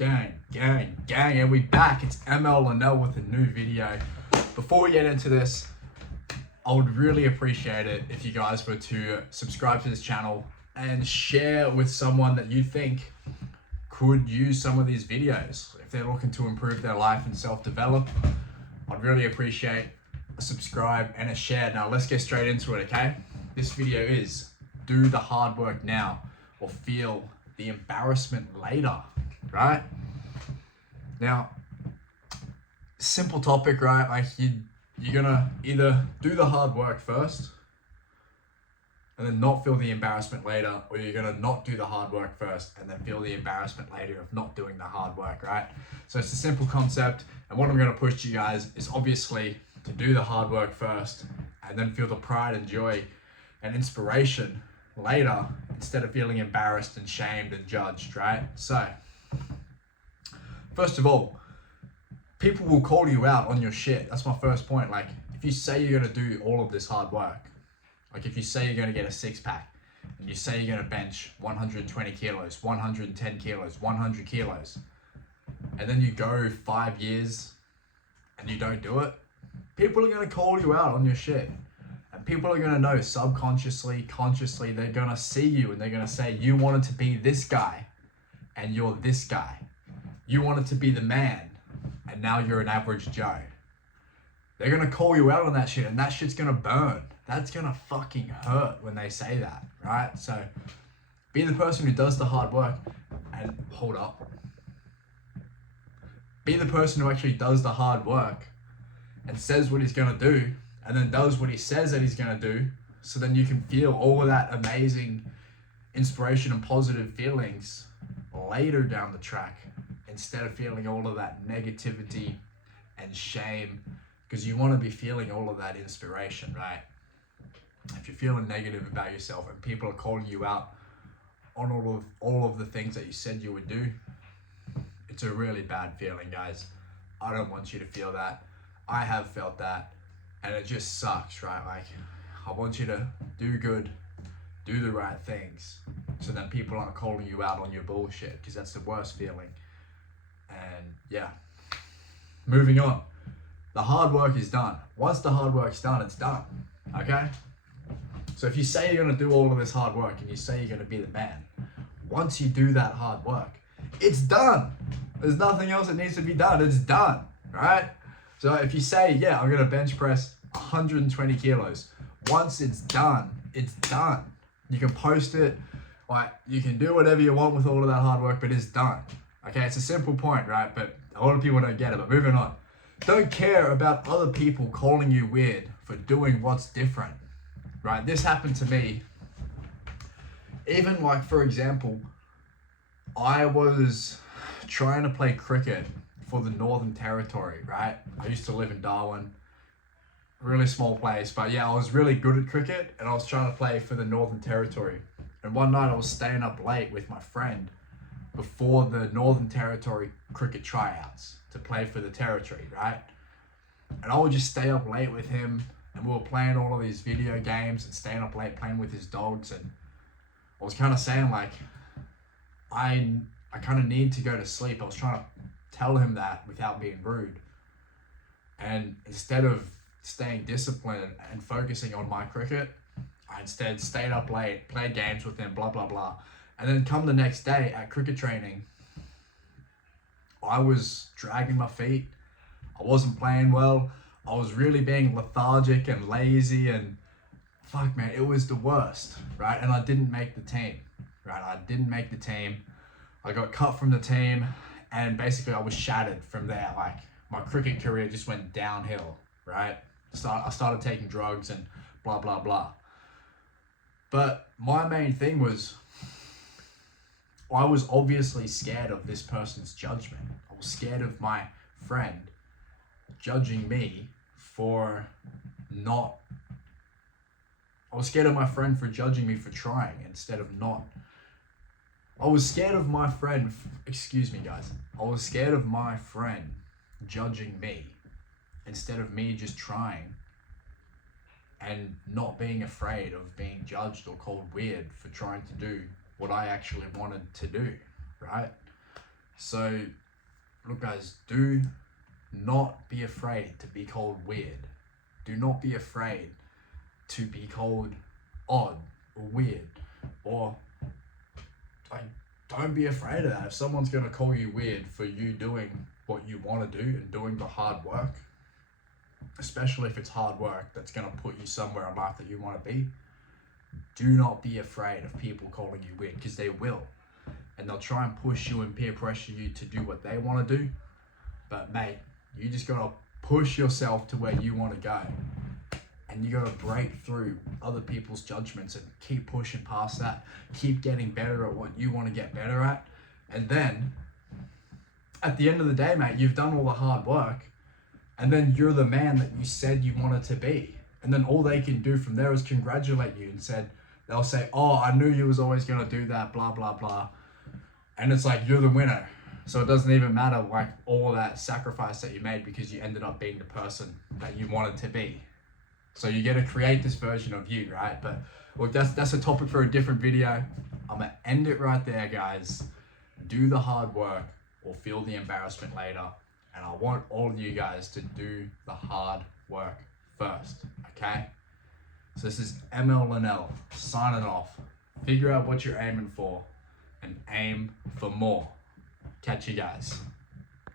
Gang, and we back. It's ML Linnell with a new video. Before we get into this, I would really appreciate it if you guys were to subscribe to this channel and share with someone that you think could use some of these videos. If they're looking to improve their life and self-develop, I'd really appreciate a subscribe and a share. Now let's get straight into it, okay? This video is do the hard work now or feel the embarrassment later, right? Now, simple topic, right? Like you're gonna either do the hard work first and then not feel the embarrassment later, or you're gonna not do the hard work first and then feel the embarrassment later of not doing the hard work, right? So it's a simple concept, and what I'm gonna push to you guys is obviously to do the hard work first and then feel the pride and joy and inspiration later, instead of feeling embarrassed and shamed and judged, right? So first of all, people will call you out on your shit. That's my first point. Like, if you say you're gonna do all of this hard work, like if you say you're gonna get a six-pack and you say you're gonna bench 120 kilos, 110 kilos, 100 kilos, and then you go 5 years and you don't do it, people are gonna call you out on your shit. And people are gonna know subconsciously, consciously, they're gonna see you and they're gonna say, you wanted to be this guy and you're this guy. You wanted to be the man and now you're an average Joe. They're gonna call you out on that shit, and that shit's gonna burn. That's gonna fucking hurt when they say that, right? So be the person who does the hard work and hold up. Be the person who actually does the hard work and says what he's gonna do and then does what he says that he's gonna do, so then you can feel all of that amazing inspiration and positive feelings later down the track, instead of feeling all of that negativity and shame, because you want to be feeling all of that inspiration, right? If you're feeling negative about yourself and people are calling you out on all of the things that you said you would do, it's a really bad feeling, guys. I don't want you to feel that. I have felt that, and it just sucks, right? Like, I want you to do good, do the right things, so then people aren't calling you out on your bullshit, because that's the worst feeling. And yeah, moving on. The hard work is done. Once the hard work's done, it's done, okay? So if you say you're gonna do all of this hard work and you say you're gonna be the man, once you do that hard work, it's done. There's nothing else that needs to be done. It's done, right? So if you say, yeah, I'm gonna bench press 120 kilos, once it's done, it's done. You can post it, like you can do whatever you want with all of that hard work, but it's done. Okay, it's a simple point, right? But a lot of people don't get it. But moving on. Don't care about other people calling you weird for doing what's different, right? This happened to me. Even like, for example, I was trying to play cricket for the Northern Territory, right? I used to live in Darwin, really small place. But yeah, I was really good at cricket and I was trying to play for the Northern Territory. And one night I was staying up late with my friend before the Northern Territory cricket tryouts to play for the territory, right? And I would just stay up late with him, and we were playing all of these video games and staying up late playing with his dogs. And I was kind of saying, like, I kind of need to go to sleep. I was trying to tell him that without being rude. And instead of staying disciplined and focusing on my cricket, I instead stayed up late, played games with him, blah, blah, blah. And then come the next day at cricket training, I was dragging my feet. I wasn't playing well. I was really being lethargic and lazy, and fuck, man, it was the worst, right? And I didn't make the team, right? I didn't make the team. I got cut from the team, and basically I was shattered from there. Like, my cricket career just went downhill, right? I started taking drugs and blah, blah, blah. But my main thing was, I was obviously scared of this person's judgment. I was scared of my friend judging me for not... I was scared of my friend for judging me for trying instead of not. I was scared of my friend... Excuse me, guys. I was scared of my friend judging me instead of me just trying and not being afraid of being judged or called weird for trying to do what I actually wanted to do, right? So, look guys, do not be afraid to be called weird. Do not be afraid to be called odd or weird, or like, don't be afraid of that. If someone's going to call you weird for you doing what you want to do and doing the hard work, especially if it's hard work that's going to put you somewhere in life that you want to be, do not be afraid of people calling you weird, because they will. And they'll try and push you and peer pressure you to do what they want to do. But mate, you just got to push yourself to where you want to go. And you got to break through other people's judgments and keep pushing past that. Keep getting better at what you want to get better at. And then, at the end of the day, mate, you've done all the hard work. And then you're the man that you said you wanted to be. And then all they can do from there is congratulate you and they'll say, oh, I knew you was always going to do that, blah, blah, blah. And it's like, you're the winner. So it doesn't even matter like all that sacrifice that you made, because you ended up being the person that you wanted to be. So you get to create this version of you, right? But look, that's a topic for a different video. I'm going to end it right there, guys. Do the hard work or feel the embarrassment later. And I want all of you guys to do the hard work first, okay? So this is ML Linnell signing off. Figure out what you're aiming for and aim for more. Catch you guys.